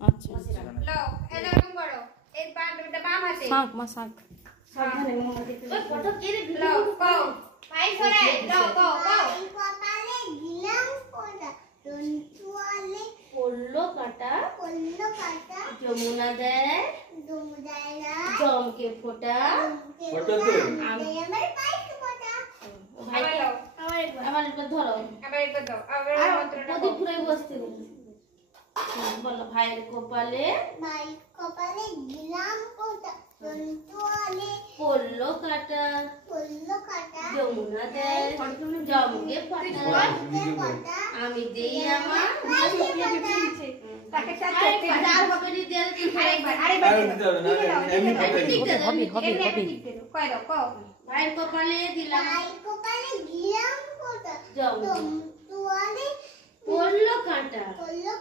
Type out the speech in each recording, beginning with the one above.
আচ্ছা লও এরকম করো এই পাটা বাম হাতে শাক মা শাক সাবধানে মামা দিতে ওই ফটো কে রে লও কও ভাই সরে লও কও কও কপালে দিলাম কোটা তন্তুয়ালে পড়লো কাটা যমুনা দেয় না জমকে ফোটা ফটো তো আমার পাইতে ফোটা ভাই আমার একবার ধরো আবার একবার দাও আবার মন্ত্রটা প্রদীপ পুরাই বসতে বলো ভাইয়ের কপালে দিলাম কোটা তন্তুয়ালে পড়লো কাটা যমুনা দেয় জমকে ফোটা আমি দেই আমার তাকে সাথে আর হবে নি দেয় আরেকবার হবে কয় দাও কও ভাইয়ের কপালে দিলাম কোটা জমকে তন্তুয়ালে পড়লো কাটা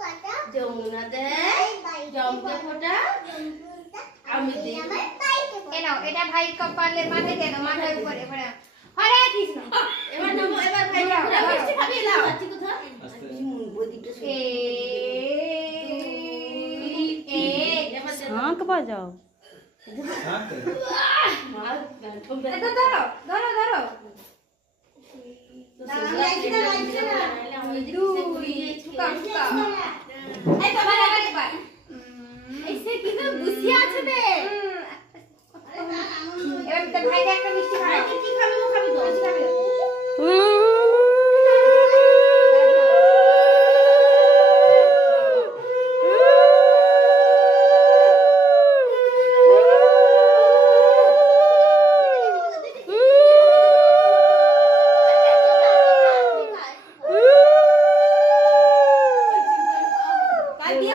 কাটা যমুনা দেয় জমকে ফোটা আমি দেই আমার পাইতে এ নাও এটা ভাই কপালে মাথায় দেন মাথার উপরে এবারে হরে কৃষ্ণ এবার নামো এবার ভাই পুরো মিষ্টি খাবি লাও আছি কোথা বদিটা এ এ এবার শাক বাজাও মার ঠোম এটা ধরো ধরো ধরো দুই ছুকা ছুকা এই